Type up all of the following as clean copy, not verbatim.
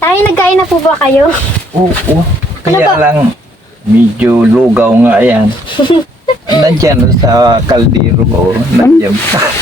Tay, nagkain na po ba kayo? Oo. Kaya Ano ba? lang, medyo lugaw nga yan. Nandyan sa kaldero ko. Nandyan.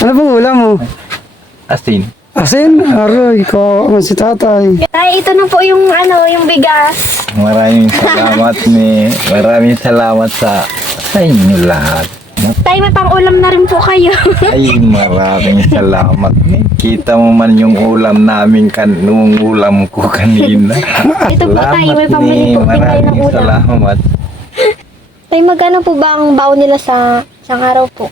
Ano pong ulam mo? Asin. Asin? Aroy, ko si tatay. Tay, ito na po yung yung bigas. Maraming salamat maraming salamat sa inyo lahat. Tay, may pang-ulam na rin po kayo. Ay, maraming salamat. Kita mo man yung ulam namin nung ulam ko kanina. Ito po, tay, may pambili po din kayo ng Maraming ulam. salamat. Tay, magkano po ba ang baon nila sa isang araw po?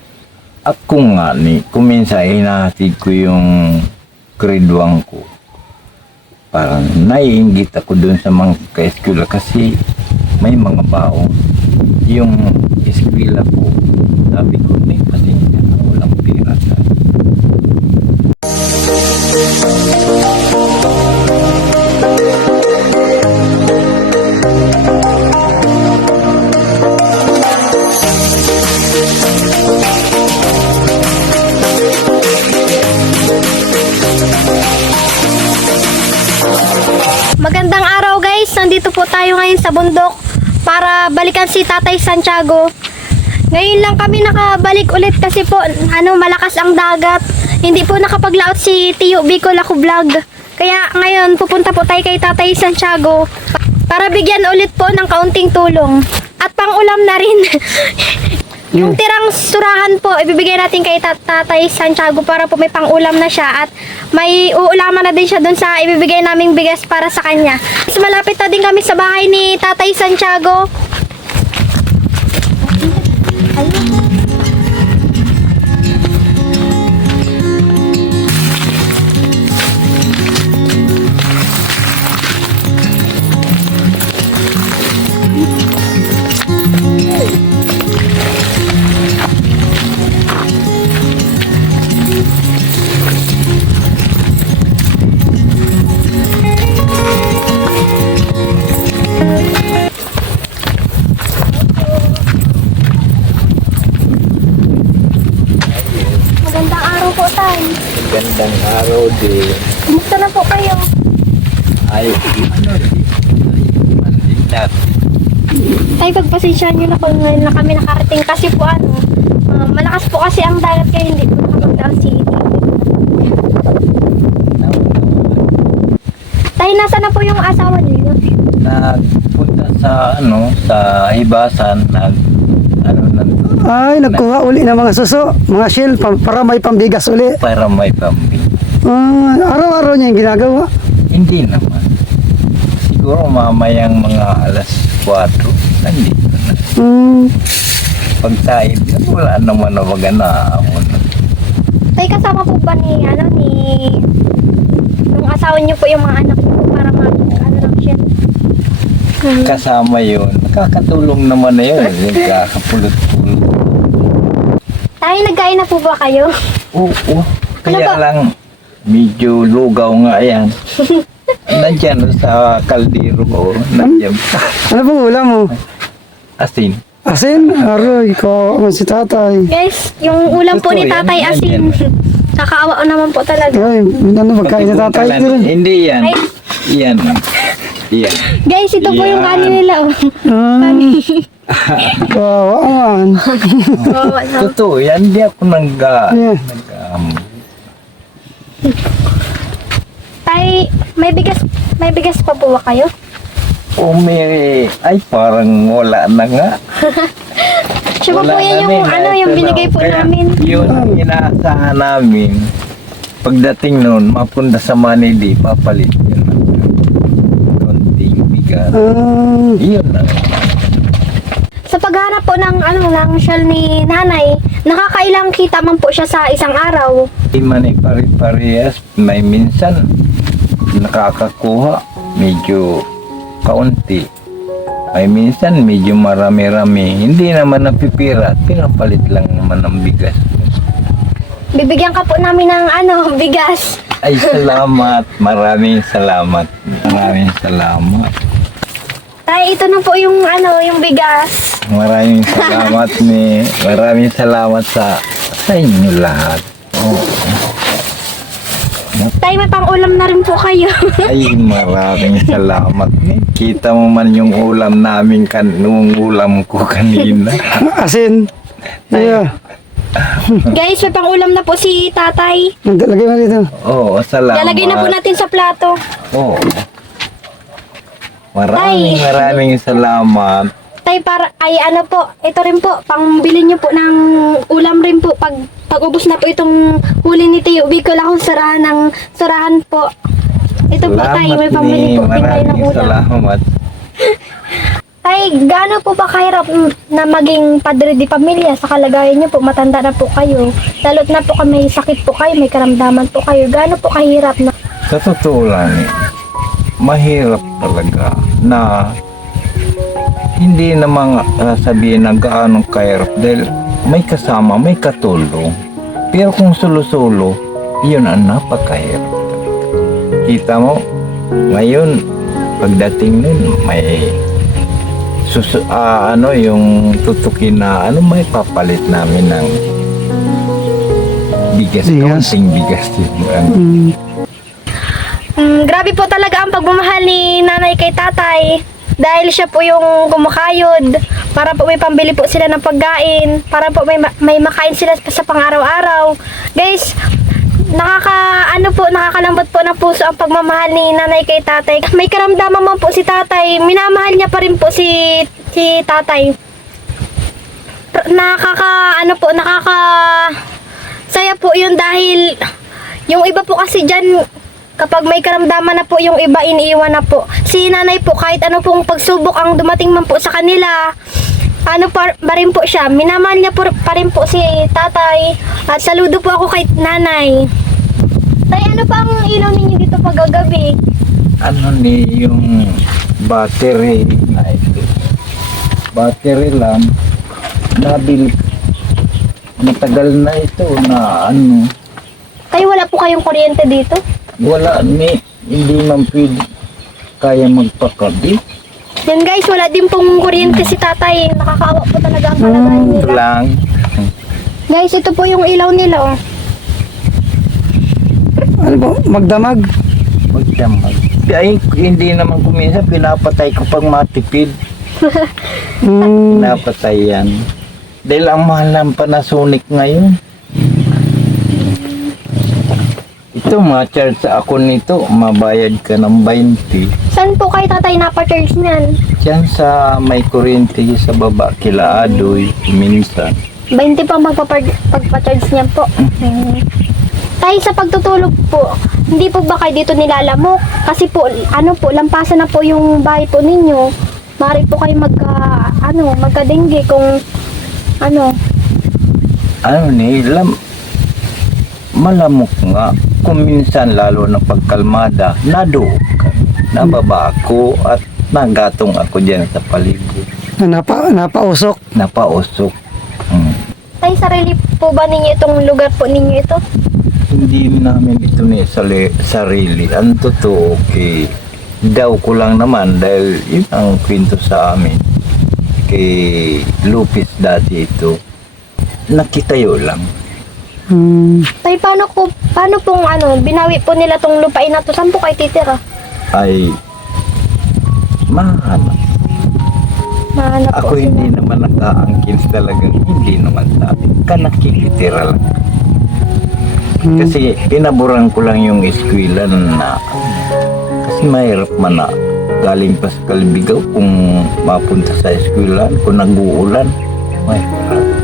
Ako nga kuminsan hinahatid ko yung grade 1 ko. Parang naiinggit ako dun sa mga ka-eskwela kasi may mga baon. Yung eskwela ko, sabi ko, pasensya na, walang pera sa Magandang araw guys, nandito po tayo ngayon sa bundok para balikan si Tatay Santiago. Ngayon lang kami nakabalik ulit kasi po malakas ang dagat. Hindi po nakapaglaot si Tio Bicol ako vlog. Kaya ngayon pupunta po tayo kay Tatay Santiago para bigyan ulit po ng kaunting tulong. At pang-ulam na rin. Yung tirang surahan po, ibibigay natin kay Tatay Santiago para po may pang-ulam na siya at may uulaman na din siya dun sa ibibigay naming bigas para sa kanya. Mas malapit na din kami sa bahay ni Tatay Santiago. Magandang araw po, Tay. gandang araw din. Kumusta na po kayo? Ay, mandilat. Tay, pagpasensyahan nyo na po ngayon na kami nakarating kasi po malakas po kasi ang dagat kaya hindi po nakapagdaan si Tay, nasa na po yung asawa niyo? Nagpunta sa sa hibasan, Ay, nagkuha uli ng mga suso, mga shell, para may pambigas uli. para may pambi. Araw-araw niya yung ginagawa. Hindi naman. Siguro mamayang mga alas 4, nandito na. Pag tayo, wala naman na magana. Tay, kasama po ba ni yung asawa niyo po yung mga anak niyo po para lang siya? Kasama yun. Nakakatulong naman na yun. Nagkakapulot-pulot. Tay, nagkain na po ba kayo? Oo. Kaya Ano ba? lang, medyo lugaw nga yan. Nandyan sa kaldero ko. Nandyan. Ano pong ulam mo? Asin. Asin? Aroy, ko si tatay. Guys, yung ulam po Totoo ni yan, Tatay yan, asin. yan. Kakaawa naman po talaga. Ay, ano magkain na tatay? Hindi yan. Ay. Yan. Yan. Guys, ito po yung Yan. kanin nila. Wow, aman. Totoo yan. Hindi ako Yeah. Tay, may bigas pa po ba kayo? Ay, parang wala na nga. Siya po yan yung yung binigay po Kaya namin. Yun ang inaasahan namin. Pagdating nun, mapunta sa Manili, papalit yun. Konting bigat. Yun lang. Sa paghanap po ng ng shell ni nanay, nakakailang kita man po siya sa isang araw. Di man pare-parehas, may minsan nakakakuha, medyo kaunti. May minsan medyo marami-rami. Hindi naman napipira, pinapalit lang naman ng bigas. Bibigyan ka po namin ng bigas. Ay, salamat. Maraming salamat. Maraming salamat. Tay, ito na po yung yung bigas. Maraming salamat maraming salamat sa inyo lahat. Oh. Tay, Tay, may pang-ulam na rin po kayo. Ay, maraming salamat. Kita mo man yung ulam namin nung ulam ko kanina. Asin. Yeah. Guys, may pang-ulam na po si tatay. Lagay mo dito. Oo, salamat. Lalagay na po natin sa plato. Oo. Maraming salamat. Tay, ano po, ito rin po, pangbili nyo po ng ulam rin po. Pag ubos na po itong huli ni Tio Bicol, akong sarahan po. Ito po, tay, may pambili po. Pinay ng Maraming ulam. salamat. Tay, gaano po ba kahirap na maging padre di pamilya sa kalagayan nyo po? Matanda na po kayo. Lalo't na po may sakit po kayo, may karamdaman po kayo. Gaano po kahirap na? Sa totoo lang, mahirap talaga na hindi naman sabihin na gaano kahirap dahil may kasama, may katulong. Pero kung solo-solo, yun ang napakahirap. Kita mo, ngayon, pagdating nun, may yung tutukin na may papalit namin ng bigas, Bigas. kaunting bigas yun. Grabe po talaga ang pagmamahal ni nanay kay tatay. Dahil siya po yung kumakayod para po may pambili po sila ng pagkain, para po may makain sila sa pang-araw-araw. Guys, nakakalambot po ng puso ang pagmamahal ni nanay kay tatay. May karamdaman man po si tatay, minamahal niya pa rin po si tatay. Saya po yun dahil yung iba po kasi dyan, kapag may karamdaman na po yung iba, iniiwan na po. Si nanay po, kahit ano pong pagsubok ang dumating man po sa kanila, pa rin po siya. Minamahal niya pa rin po si tatay. At saludo po ako kay nanay. Tay, ano pa ang ilaw ninyo dito paggabi? Yung battery na ito. Battery lang. Nabil. Matagal na ito na Tay, wala po kayong kuryente dito? wala hindi man pwede kaya magpakabit. Yan guys, wala din pong kuryente si tatay. Nakakaawa po talaga ang kalagayan Ito nila. lang. Guys, ito po yung ilaw nila, oh. Ano po? Magdamag. Magdamag. Ay, hindi naman kuminsan pinapatay ko pag matipid. Pinapatay yan. Dahil ang mahal ng Panasonic ngayon. Ito, ma-charge sa ako nito, mabayad ka ng 20. Saan po kay tatay napa-charge niyan? Diyan sa may kuryente sa baba, kila Adoy, minsan. 20 pa pagpa-charge niyan po. Tay, sa pagtutulog po, hindi po ba kayo dito nilalamok? Kasi po, lampasan na po yung bahay po ninyo. Mari po kayo magka-dengue kung malamok nga. Kung minsan, lalo na pagkalmada, nababa ako at nagatong ako dyan sa paligid. Napausok. Napausok. Tay, sarili po ba ninyo itong lugar po ninyo ito? Hindi namin ito ni sarili. Ang totoo, daw ko lang naman dahil yun ang kwento sa amin. Kay Lupis dati ito, nakitayo lang. Tay, paano pong binawi po nila tong lupain na to? Saan po kayo titira? Ay, mahanap. Mahanap po Ako hindi naman nag-aangkin talagang hindi naman sabi. Nakikitira lang. Kasi pinaburan ko lang yung eskwela na kasi mahirap man na galing pa sa Kalbigaw kung mapunta sa eskwela kung nag-uulan. Mahirap.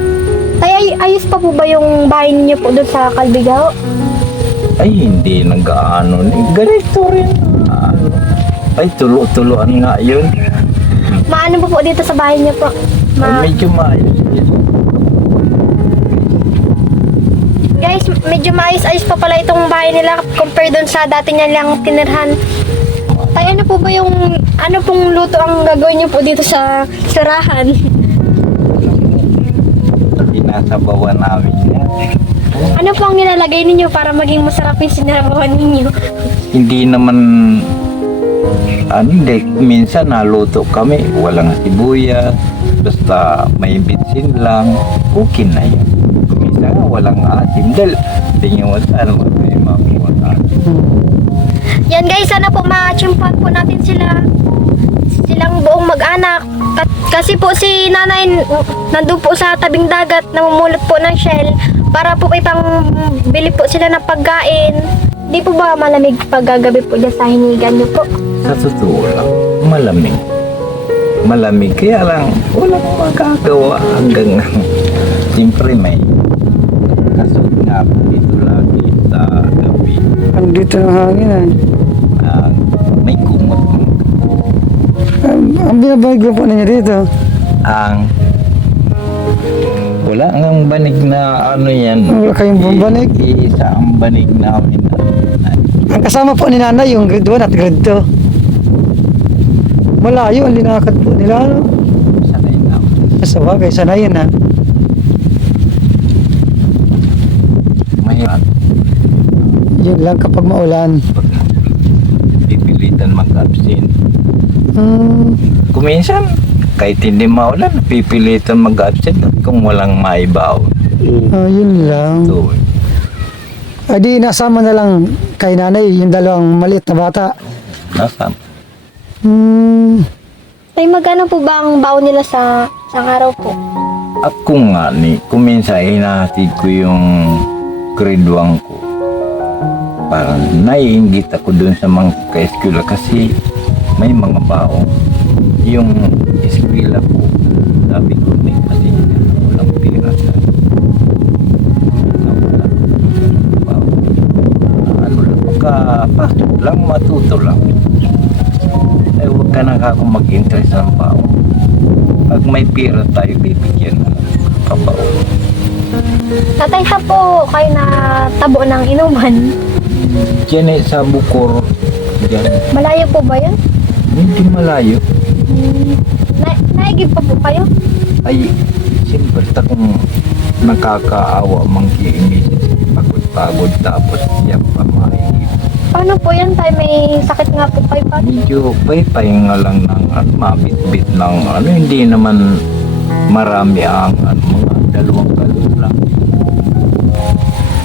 Tay, ayos pa po ba yung bahay niyo po doon sa Kalbigaw? Ay, hindi nag-aano. Ganito rin. Ay, tulo-tuloan nga yun. Maano po dito sa bahay niyo po? Medyo maayos yun. Guys, medyo maayos-ayos pa pala itong bahay nila compare doon sa dati niya lang tinirhan. Tay, ano po ba ano pong luto ang gagawin niyo po dito sa sirahan? Sinasabawan namin yan. Ano po ang nilalagay ninyo para maging masarap yung sinarawan ninyo? Hindi naman minsan naluto kami, walang sibuyas, basta may bitsin lang, okay na yan. Minsan walang asin, dahil tingin mo saan may makuha. Yan guys, sana po ma-chimpan po natin silang buong mag-anak. Kasi po si nanay nandun po sa tabing dagat, namumulot po ng shell para po ipang bili po sila ng pagkain. Di po ba malamig pag gagabi po dyan sa hinigan niyo po? Sa totoo lang, malamig. Malamig, kaya lang walang magagawa hanggang siyempre may kasot nga po dito lagi sa gabi. Ang dito ng hangin ay. May kumot Ang binabagyo po ninyo dito. ang wala ang banig na ano yan. Wala kayong bumbanig? Isa ang banig namin. Ang kasama po ni nanay yung grade 1 at grade 2. Malayo ang linakad po nila. Ano? Sanay namin. Sa bagay, sanayin na. Mahirap Yun lang kapag maulan. pag pipilitan mag-absent. Kuminsan, kahit hindi maulan, pipilitan mag-absent kung walang maibaw. Yun lang. So, Di nasama na lang kay nanay yung dalawang maliit na bata. nasa Ay, magkano po ba ang baon nila sa araw po? ako nga ni, kuminsan hinahatid ko yung grade 1 ko. Parang naiinggit ako dun sa mga ka-eskwela kasi may mga baong. Yung eskwela ko, sabi ko may pasensya na walang pera sa ano lang, makapasok lang, matuto lang. Ay, huwag ka na ako mag-interest ng baong. Pag may pera tayo, bibigyan na kabaong. Tatay, sa po kayo na tabo ng inuman. Diyan eh, sa Bukor. Diyan. Malayo po ba yun? Hindi malayo. Naigib pa po kayo? Ay, siyempre kung nakakaawa mang kiinis, pagod-pagod tapos siya pa maigib. Paano po yan tayo? May sakit nga po kayo pa? Medyo pay-pay nga lang ng mabit-bit ng ano, hindi naman marami ang mga 2 galon lang.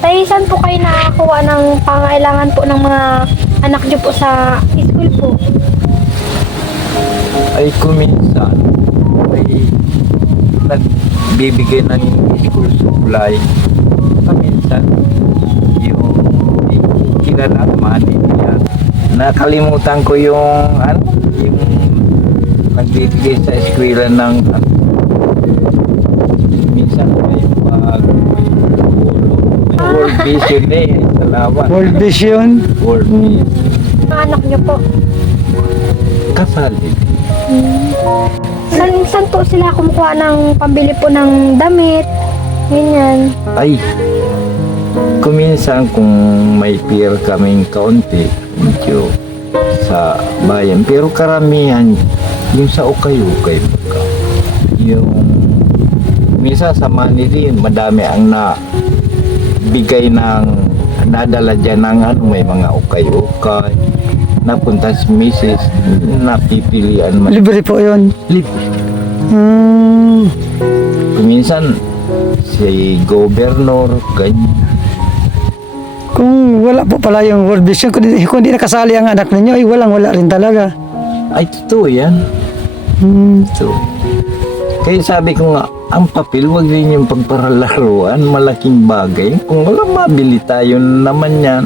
Tay, saan po kayo nakakuha ng pangailangan po ng mga anak niyo po sa school po? Ay kuminsan ay nagbibigay ng school supply. Paminsan yung kinalaman niya. Nakalimutan ko yung ano, yung nagbibigay sa eskwela ng minsan may pag World Vision eh. Salamat. World Vision. World Vision. Mga anak niyo po? Kasali. Saan po sila kumukuha ng pambili po ng damit? Ganyan. Ay, kuminsan kung may pera kaming kaunti, medyo sa bayan. Pero karamihan, yung sa ukay-ukay baga. Yung minsan sa Manili, madami ang bigay ng nadala dyan ng ano, may mga ukay-ukay. Napunta si Mrs. Napipilian man. Libre po yun. Libre. Kuminsan, si Governor, ganyan. Kung wala po pala yung World Vision, kung di nakasali ang anak ninyo, ay wala rin talaga. Ay, totoo yan. So, kaya sabi ko nga, ang papel, wag din yung pagparalaruan, malaking bagay. Kung walang mabili tayo naman yan.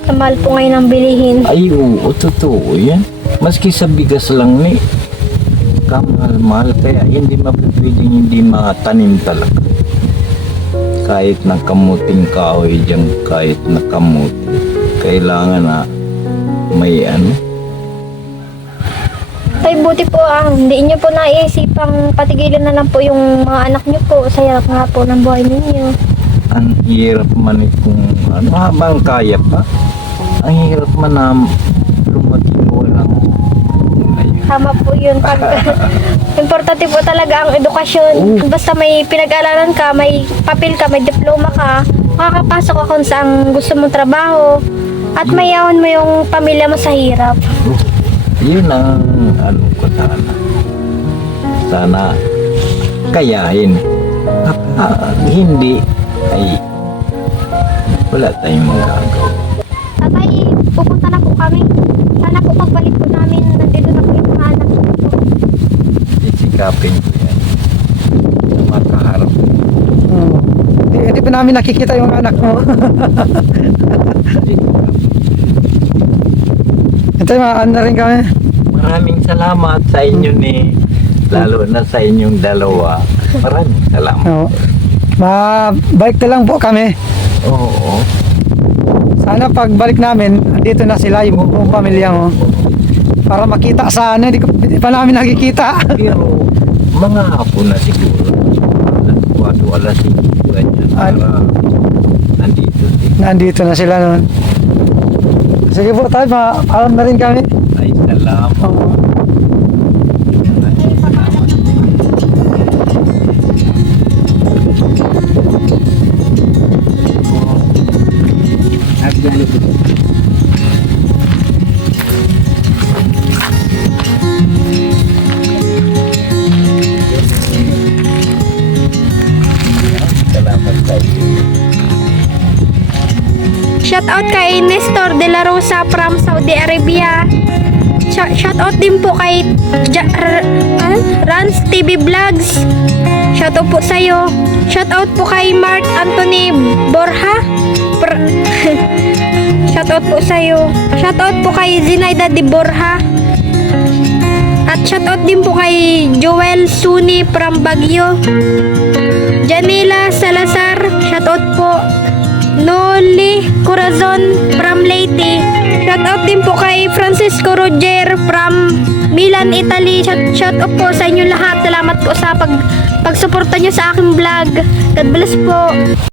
Kamahal po ngayon ang bilihin. Ay, oo, totoo yan. Maski sa bigas lang ni, kamahal-mahal. Kaya hindi mapipwedeng hindi matanim talaga. Kahit nakamuting kahoy dyan, kahit nakamut, kailangan na may ano. Tay, buti po hindi niyo po naiisipang patigilan na lang po yung mga anak niyo po. Saya nga po ng buhay ninyo. Ang hirap man kung ano, habang kaya pa. Ang hirap man na lumaki walang ngayon. Tama po yun. Importante po talaga ang edukasyon. Basta may pinag-aralan ka, may papel ka, may diploma ka, makakapasok ka kung saan gusto mong trabaho. At mayawan mo yung pamilya mo sa hirap. Yun ang ano ko sana. Sana kayahin. Hindi ay wala tayong magagawa. Tatay, pupunta na po kami. Sana po pagbalik po namin, nandito na po yung mga anak ko. Sisikapin ko yan. Na makaharap. Oo. Hindi pa namin nakikita yung anak mo. Ito, ano na rin kami. Maraming salamat sa inyo ni, lalo na sa inyong dalawa. Maraming salamat. Oo. Mabalik na lang po kami. Oo. Sana pagbalik namin, andito na sila, yung buong pamilya mo. Para makita sana, hindi pa namin nakikita. Pero mga hapon na siguro. Alas 4, alas 5 para nandito sila. Nandito na sila noon. Sige po tayo, maalam na rin kami. Ay, salamat. Oo. Ay, salamat. Salamat sa iyo. Shout out kay Nestor De La Rosa from Saudi Arabia. Shout out din po kay Rans TV Vlogs. Shout out po sa'yo. Shout out po kay Mark Anthony Borja. Shout out po sa'yo. Shout out po kay Zinaida de Borja. At shout out din po kay Joel Suni from Baguio. Janela Salazar, shout out po. Noli Corazon from Leyte. Shout out din po kay Francisco Roger from Milan, Italy. Shout out po sa inyo lahat. Salamat po sa pagsuporta nyo sa aking vlog. God bless po.